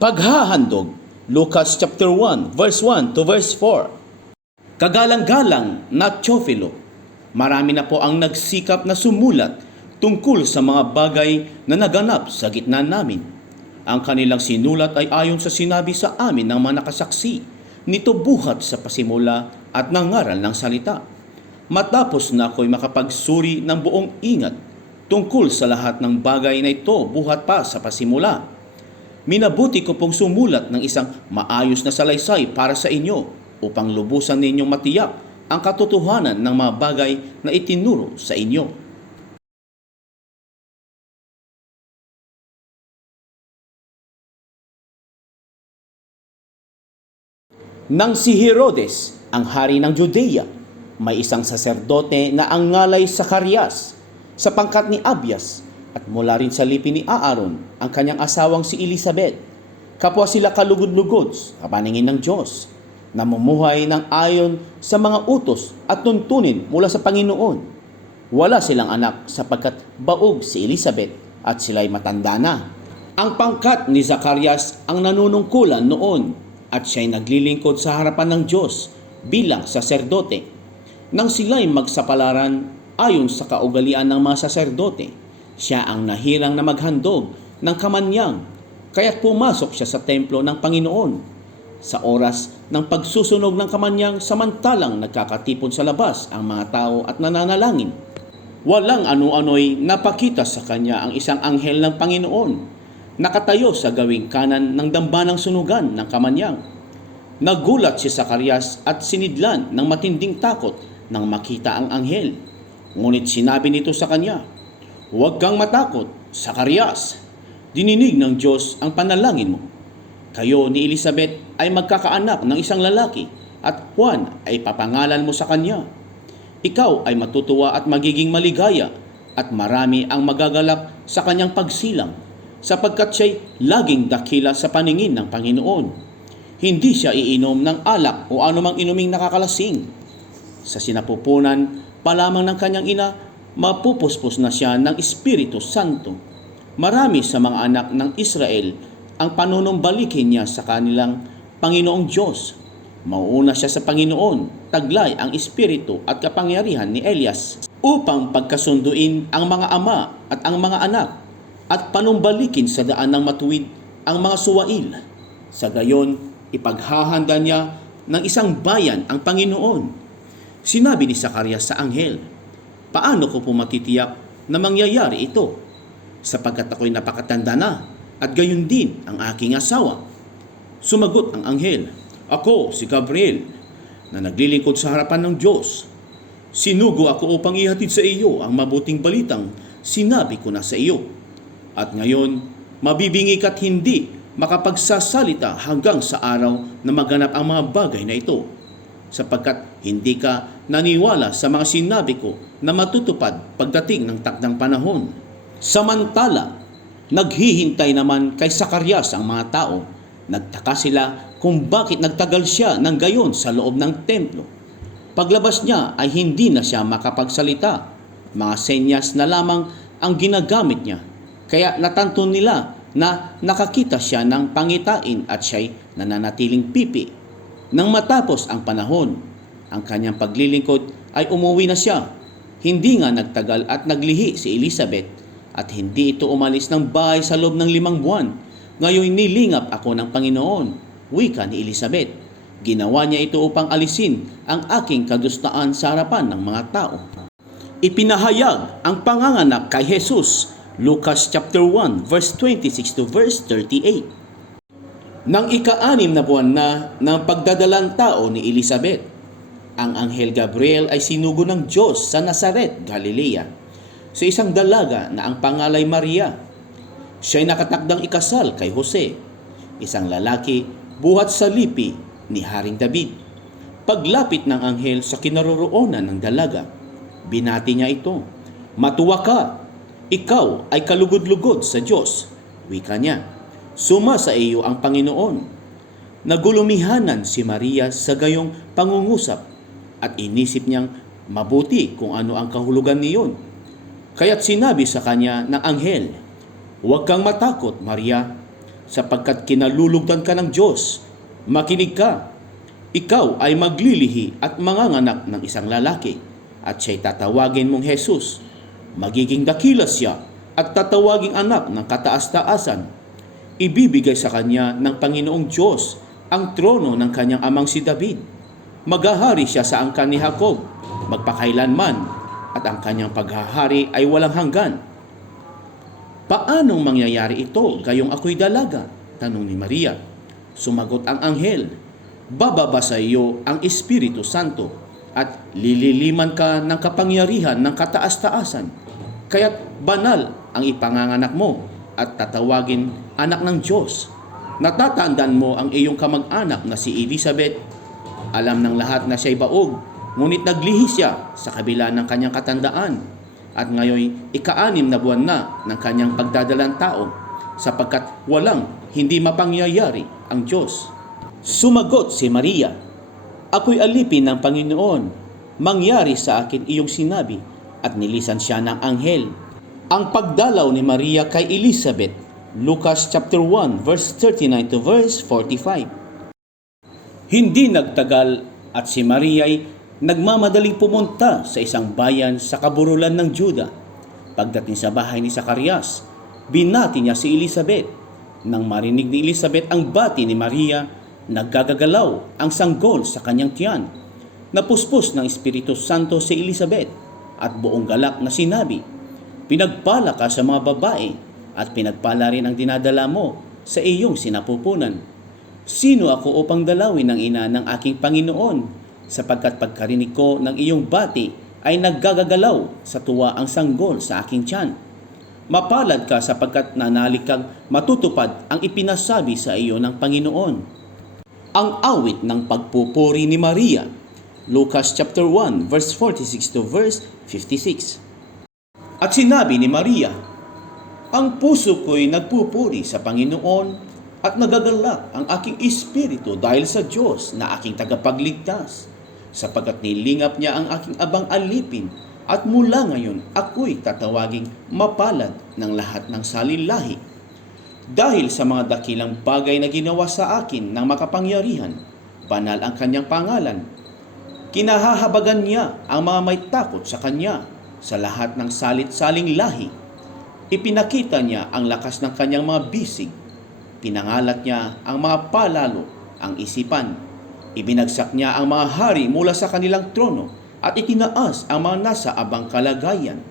Paghahandog, Lucas chapter 1, verse 1 to verse 4. Kagalang-galang na Teofilo, marami na po ang nagsikap na sumulat tungkol sa mga bagay na naganap sa gitna namin. Ang kanilang sinulat ay ayon sa sinabi sa amin ng mga nakasaksi, nito buhat sa pasimula at nangaral ng salita. Matapos na ako'y makapagsuri ng buong ingat tungkol sa lahat ng bagay na ito buhat pa sa pasimula, minabuti ko pong sumulat ng isang maayos na salaysay para sa inyo upang lubusan ninyong matiyak ang katotohanan ng mga bagay na itinuro sa inyo. Nang si Herodes, ang hari ng Judea, may isang saserdote na ang ngalay Zacarias, sa pangkat ni Abias, at mula rin sa lipi ni Aaron, ang kanyang asawang si Elizabeth. Kapwa sila kalugod-lugod sa paningin ng Diyos, namumuhay ng ayon sa mga utos at tuntunin mula sa Panginoon. Wala silang anak sapagkat baog si Elizabeth at sila'y matanda na. Ang pangkat ni Zacarias ang nanunungkulan noon at siya'y naglilingkod sa harapan ng Diyos bilang saserdote. Nang sila'y magsapalaran ayon sa kaugalian ng mga saserdote, siya ang nahirang na maghandog ng kamanyang, kaya't pumasok siya sa templo ng Panginoon. Sa oras ng pagsusunog ng kamanyang, samantalang nagkakatipon sa labas ang mga tao at nananalangin, walang ano-ano'y napakita sa kanya ang isang anghel ng Panginoon, nakatayo sa gawing kanan ng dambanang sunugan ng kamanyang. Nagulat si Zacarias at sinidlan ng matinding takot nang makita ang anghel. Ngunit sinabi nito sa kanya, "Huwag kang matakot, Zacarias. Dininig ng Diyos ang panalangin mo. Kayo ni Elizabeth ay magkakaanak ng isang lalaki at Juan ay papangalan mo sa kanya. Ikaw ay matutuwa at magiging maligaya at marami ang magagalak sa kanyang pagsilang sapagkat siya'y laging dakila sa paningin ng Panginoon. Hindi siya iinom ng alak o anumang inuming nakakalasing. Sa sinapupunan pa lamang ng kanyang ina, mapupuspos na siya ng Espiritu Santo. Marami sa mga anak ng Israel ang panunumbalikin niya sa kanilang Panginoong Diyos. Mauuna siya sa Panginoon, taglay ang Espiritu at kapangyarihan ni Elias upang pagkasunduin ang mga ama at ang mga anak at panumbalikin sa daan ng matuwid ang mga suwail. Sa gayon, ipaghahanda niya ng isang bayan ang Panginoon." Sinabi ni Zacarias sa anghel, "Paano ko po matitiyak na mangyayari ito? Sapagkat ako'y napakatanda na at gayon din ang aking asawa." Sumagot ang anghel, "Ako si Gabriel na naglilingkod sa harapan ng Diyos. Sinugo ako upang ihatid sa iyo ang mabuting balitang sinabi ko na sa iyo. At ngayon, mabibingi ka't hindi makapagsasalita hanggang sa araw na maganap ang mga bagay na ito, sapagkat hindi ka naniwala sa mga sinabi ko na matutupad pagdating ng takdang panahon." Samantala, naghihintay naman kay Zacarias ang mga tao. Nagtaka sila kung bakit nagtagal siya ng gayon sa loob ng templo. Paglabas niya ay hindi na siya makapagsalita. Mga senyas na lamang ang ginagamit niya. Kaya natanto nila na nakakita siya ng pangitain at siya'y nananatiling pipi. Nang matapos ang panahon, ang kanyang paglilingkod ay umuwi na siya. Hindi nga nagtagal at naglihi si Elizabeth at hindi ito umalis ng bahay sa loob ng 5 buwan. "Ngayon nilingap ako ng Panginoon," wika ni Elizabeth. "Ginawa niya ito upang alisin ang aking kadustaan sa harapan ng mga tao." Ipinahayag ang panganganak kay Jesus, Lucas chapter 1 verse 26 to verse 38. Nang ika-6 na buwan na ng pagdadalang tao ni Elizabeth, ang anghel Gabriel ay sinugo ng Diyos sa Nazaret, Galilea, sa isang dalaga na ang pangalay Maria. Siya'y nakatakdang ikasal kay Jose, isang lalaki buhat sa lipi ni Haring David. Paglapit ng anghel sa kinaroroonan ng dalaga, binati niya ito, "Matuwa ka, ikaw ay kalugod-lugod sa Diyos," wika niya. "Suma sa iyo ang Panginoon." Nagulumihanan si Maria sa gayong pangungusap at inisip niyang mabuti kung ano ang kahulugan niyon. Kaya't sinabi sa kanya ng anghel, "Huwag kang matakot, Maria, sapagkat kinalulugdan ka ng Diyos. Makinig ka. Ikaw ay maglilihi at manganganak ng isang lalaki, at siya'y tatawagin mong Jesus. Magiging dakila siya at tatawaging anak ng kataas-taasan. Ibibigay sa kanya ng Panginoong Diyos ang trono ng kanyang amang si David. Maghahari siya sa angkan ni Jacob, magpakailanman, at ang kanyang paghahari ay walang hanggan. Paanong mangyayari ito gayong ako'y dalaga? Tanong ni Maria. Sumagot ang anghel, bababa sa iyo ang Espiritu Santo at lililiman ka ng kapangyarihan ng kataas-taasan. Kaya't banal ang ipanganganak mo at tatawagin anak ng Diyos. Natatandaan mo ang iyong kamag-anak na si Elizabeth. Alam ng lahat na siya'y baog, ngunit naglihi siya sa kabila ng kanyang katandaan. At ngayon, ika-6 na buwan na ng kanyang pagdadalang tao, sapagkat walang hindi mapangyayari ang Diyos. Sumagot si Maria, ako'y alipin ng Panginoon, mangyari sa akin iyong sinabi, at nilisan siya ng anghel. Ang pagdalaw ni Maria kay Elizabeth, Lucas chapter 1 verse 39 to verse 45. Hindi nagtagal at si Maria ay nagmamadaling pumunta sa isang bayan sa kaburulan ng Juda. Pagdating sa bahay ni Zacarias, binati niya si Elizabeth. Nang marinig ni Elizabeth ang bati ni Maria, naggagagalaw ang sanggol sa kanyang tiyan. Napuspos ng Espiritu Santo si Elizabeth at buong galak na sinabi, pinagpala ka sa mga babae at pinagpala rin ang dinadala mo sa iyong sinapupunan. Sino ako upang dalawin ng ina ng aking Panginoon, sapagkat pagkarinig ko ng iyong bati ay naggagagalaw sa tuwa ang sanggol sa aking tiyan. Mapalad ka sapagkat nanalig kang matutupad ang ipinasabi sa iyo ng Panginoon. Ang awit ng pagpupuri ni Maria, Lucas chapter 1 verse 46 to verse 56. At sinabi ni Maria, ang puso ko'y nagpupuri sa Panginoon at nagagalak ang aking espiritu dahil sa Diyos na aking tagapagligtas, sapagkat nilingap niya ang aking abang alipin at mula ngayon ako'y tatawaging mapalad ng lahat ng salin-lahi. Dahil sa mga dakilang bagay na ginawa sa akin ng makapangyarihan, banal ang kanyang pangalan. Kinahahabagan niya ang mga may takot sa kanya sa lahat ng salit-saling lahi. Ipinakita niya ang lakas ng kanyang mga bisig. Pinangalat niya ang mga palalo, ang isipan. Ibinagsak niya ang mga hari mula sa kanilang trono at itinaas ang mga nasa abang kalagayan.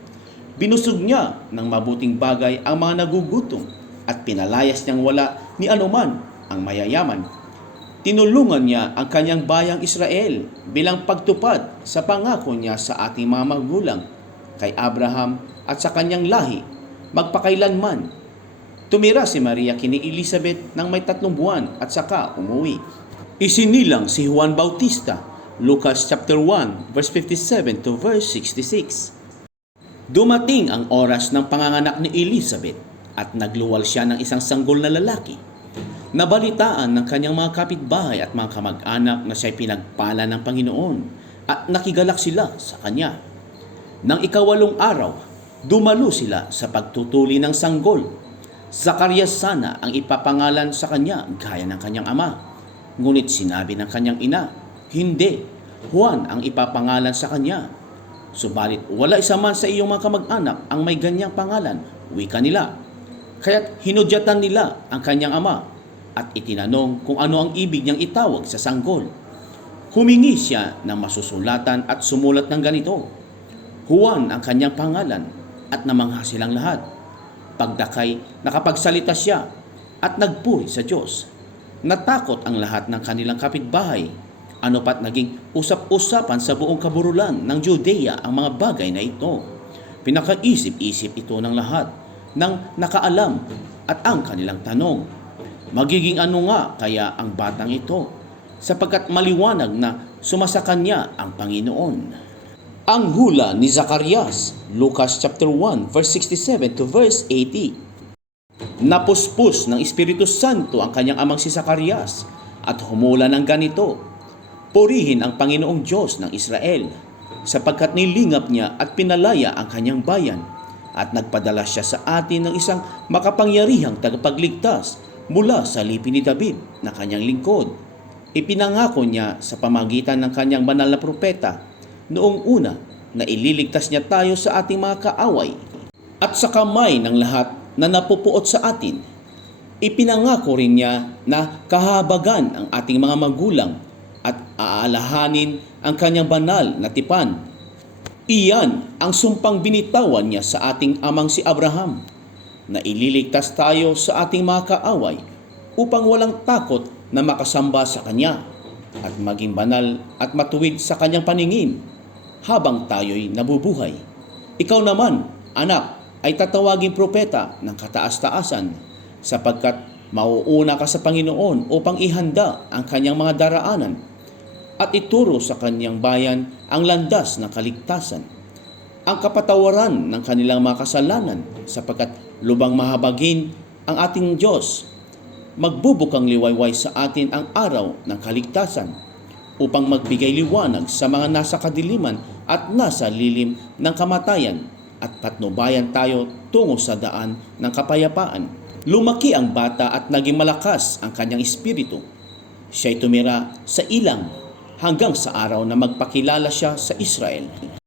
Binusog niya ng mabuting bagay ang mga nagugutom at pinalayas niyang wala ni anuman ang mayayaman. Tinulungan niya ang kanyang bayang Israel bilang pagtupad sa pangako niya sa ating mga magulang, kay Abraham at sa kanyang lahi, magpakailanman. Tumira si Maria kini Elizabeth ng may 3 buwan at saka umuwi. Isinilang si Juan Bautista, Lucas chapter 1 verse 57 to verse 66. Dumating ang oras ng panganganak ni Elizabeth at nagluwal siya ng isang sanggol na lalaki. Nabalitaan ng kanyang mga kapitbahay at mga kamag-anak na siya'y pinagpala ng Panginoon at nakigalak sila sa kanya. Nang 8 araw, dumalo sila sa pagtutuli ng sanggol. Zacarias sana ang ipapangalan sa kanya gaya ng kanyang ama. Ngunit sinabi ng kanyang ina, hindi, Juan ang ipapangalan sa kanya. Subalit wala isa man sa iyong mga kamag-anak ang may ganyang pangalan, wika nila. Kaya't hinudyatan nila ang kanyang ama at itinanong kung ano ang ibig niyang itawag sa sanggol. Humingi siya ng masusulatan at sumulat ng ganito, Juan ang kanyang pangalan, at namangha silang lahat. Pagdakay, nakapagsalita siya at nagpuri sa Diyos. Natakot ang lahat ng kanilang kapitbahay. Ano pat naging usap-usapan sa buong kaburulan ng Judea ang mga bagay na ito. Pinakaisip-isip ito ng lahat ng nakaalam at ang kanilang tanong, magiging ano nga kaya ang batang ito, sapagkat maliwanag na sumasa kanya ang Panginoon. Ang hula ni Zacarias, Lucas chapter 1 verse 67 to verse 80. Napuspos ng Espiritu Santo ang kanyang amang si Zacarias at humula ng ganito, purihin ang Panginoong Diyos ng Israel, sapagkat nilingap niya at pinalaya ang kanyang bayan, at nagpadala siya sa atin ng isang makapangyarihang tagapagligtas mula sa lipi ni David na kanyang lingkod. Ipinangako niya sa pamagitan ng kanyang banal na propeta noong una na ililigtas niya tayo sa ating mga kaaway at sa kamay ng lahat na napupuot sa atin. Ipinangako rin niya na kahabagan ang ating mga magulang at aalahanin ang kanyang banal na tipan. Iyan ang sumpang binitawan niya sa ating amang si Abraham, na ililigtas tayo sa ating mga kaaway upang walang takot na makasamba sa Kanya at maging banal at matuwid sa Kanyang paningin habang tayo'y nabubuhay. Ikaw naman, anak, ay tatawaging propeta ng kataas-taasan sapagkat mauuna ka sa Panginoon upang ihanda ang Kanyang mga daraanan at ituro sa Kanyang bayan ang landas ng kaligtasan, ang kapatawaran ng kanilang mga kasalanan sapagkat lubang mahabagin ang ating Diyos. Magbubukang liwayway sa atin ang araw ng kaligtasan upang magbigay liwanag sa mga nasa kadiliman at nasa lilim ng kamatayan at patnubayan tayo tungo sa daan ng kapayapaan. Lumaki ang bata at naging malakas ang kanyang espiritu. Siya'y tumira sa ilang hanggang sa araw na magpakilala siya sa Israel.